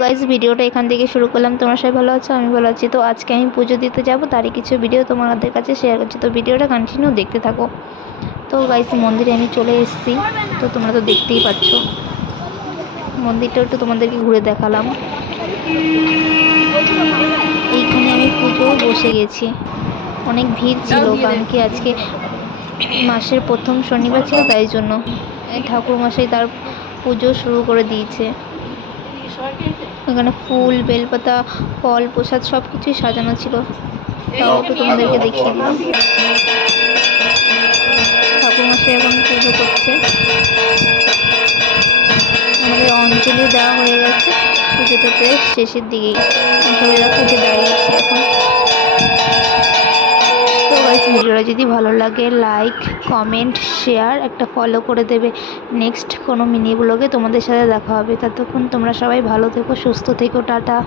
Guys ভিডিওটা এখান থেকে শুরু করলাম। তোমরা সবাই ভালো আছো, আমি ভালো আছি। তো আজকে আমি পুজো দিতে যাব, তারই কিছু ভিডিও তোমাদের কাছে শেয়ার করছি। তো ভিডিওটা কন্টিনিউ দেখতে থাকো। তো গাইজ মন্দিরে আমি চলে এসেছি, তো তোমরা তো দেখতেই পাচ্ছ। মন্দিরটাও একটু তোমাদেরকে ঘুরে দেখালাম। এইখানে আমি পুজো বসে গেছি, অনেক ভিড় ছিল, কারণ কি আজকে মাসের প্রথম শনিবার ছিল, তাই জন্য ঠাকুর মশাই তার পুজো শুরু করে দিয়েছে। এখানে ফুল, বেলপাতা, ফল, প্রসাদ সব কিছুই সাজানো ছিল। তাও একটু তোমাদেরকে দেখিয়ে দিলাম। ঠাকুর মশাই এখন পুজো করছে। আমাদের অঞ্জলি দেওয়া হয়ে গেছে, পুজোটা প্রায় শেষের দিকেই। সবাই উঠে দাঁড়িয়েছি এখন। তো গাইস ভিডিওটা যদি ভালো লাগে লাইক, কমেন্ট, শেয়ার, একটা ফলো করে দেবে। নেক্সট কোনো মিনি ব্লগে তোমাদের সাথে দেখা হবে। ততক্ষণ তোমরা সবাই ভালো থেকো, সুস্থ থেকো, টাটা।